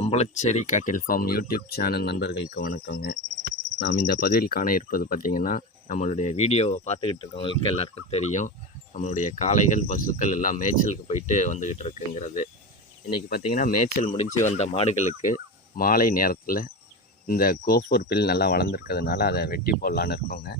ஒம்பளச்சேரி கேட்டில் form YouTube channel நண்பர்களுக்கு வணக்கங்க. நாம் இந்த பதிவில் காண இருப்பது பார்த்திங்கன்னா, நம்மளுடைய வீடியோவை பார்த்துக்கிட்டு இருக்கவங்களுக்கு எல்லாருக்கும் தெரியும். நம்மளுடைய காளைகள் பசுக்கள் எல்லாம் மேய்ச்சலுக்கு போயிட்டு வந்துக்கிட்டு இருக்குங்கிறது. இன்றைக்கி பார்த்திங்கன்னா மேய்ச்சல் முடிஞ்சு வந்த மாடுகளுக்கு மாலை நேரத்தில் இந்த கோஃபூர் பில் நல்லா வளர்ந்துருக்கிறதுனால அதை வெட்டி போடலான்னு இருக்கோங்க.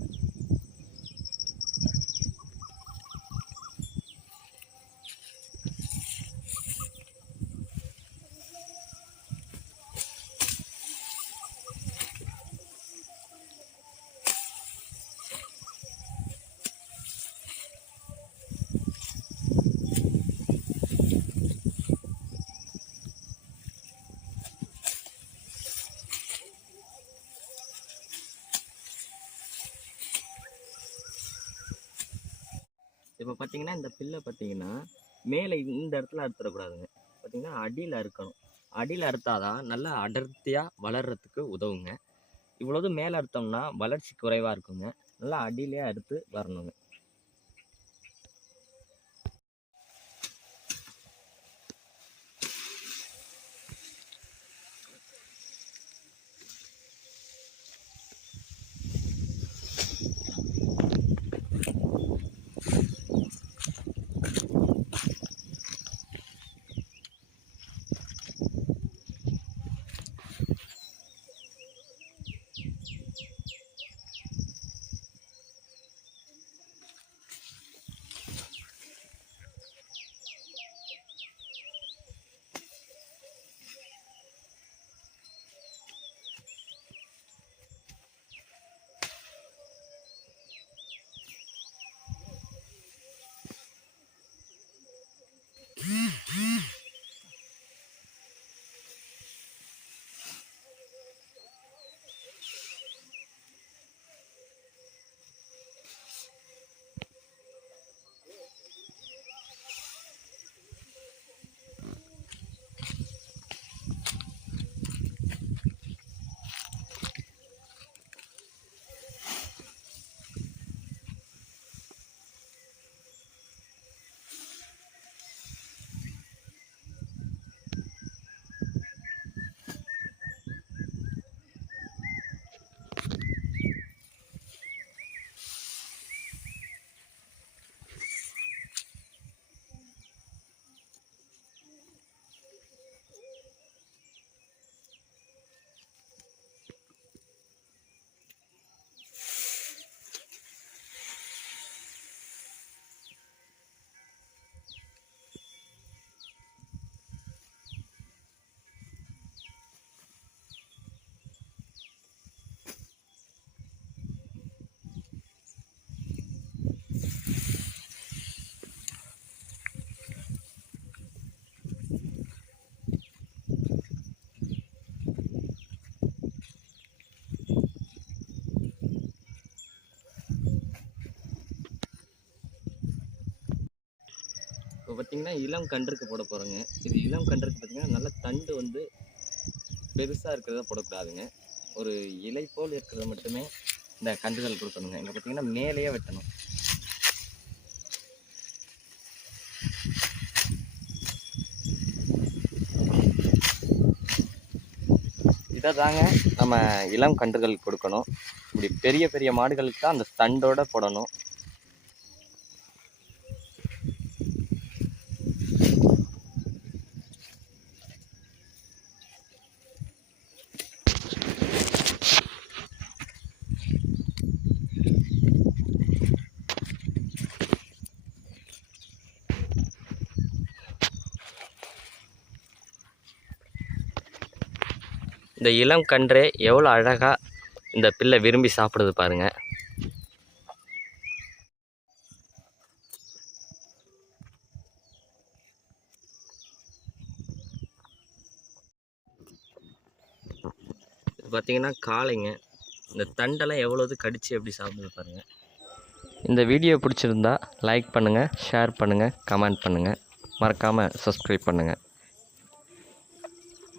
இப்போ பார்த்தீங்கன்னா இந்த பில்லை பார்த்தீங்கன்னா மேலே இந்த இடத்துல அறுத்துடக்கூடாதுங்க. பார்த்தீங்கன்னா அடியில் அறுக்கணும். அடியில் அறுத்தாதான் நல்லா அடர்த்தியாக வளர்கிறதுக்கு உதவுங்க. இவ்வளவு மேலே அறுத்தோம்னா வளர்ச்சி குறைவாக இருக்குங்க. நல்லா அடியிலே அறுத்து வரணுங்க. இப்போ பார்த்திங்கன்னா இளம் கன்றுக்கு போட போகிறோங்க. இது இளம் கன்றுக்கு பார்த்திங்கன்னா நல்ல தண்டு வந்து பெருசாக இருக்கிறத போடக்கூடாதுங்க. ஒரு இலை போல் இருக்கிறத மட்டுமே இந்த கன்றுகள் கொடுக்கணுங்க. இங்கே பார்த்திங்கன்னா மேலேயே வெட்டணும். இதை தாங்க நம்ம இளம் கன்றுகள் கொடுக்கணும். இப்படி பெரிய பெரிய மாடுகளுக்கு தான் அந்த தண்டோடு போடணும். இந்த இளம் கன்றே எவ்வளோ அழகாக இந்த பில்லை விரும்பி சாப்பிடுது பாருங்க. பார்த்தீங்கன்னா காளைங்க இந்த தண்டெல்லாம் எவ்வளோது கடிச்சு எப்படி சாப்பிடுது பாருங்கள். இந்த வீடியோ பிடிச்சிருந்தா லைக் பண்ணுங்கள், ஷேர் பண்ணுங்கள், கமெண்ட் பண்ணுங்கள், மறக்காமல் சப்ஸ்கிரைப் பண்ணுங்கள்.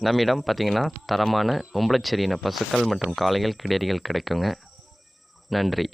நம்மிடம் பார்த்திங்கன்னா தரமான ஒம்பளச்சேரி இன பசுக்கள் மற்றும் காளைகள் கிடேரிகள் கிடைக்குங்க. நன்றி.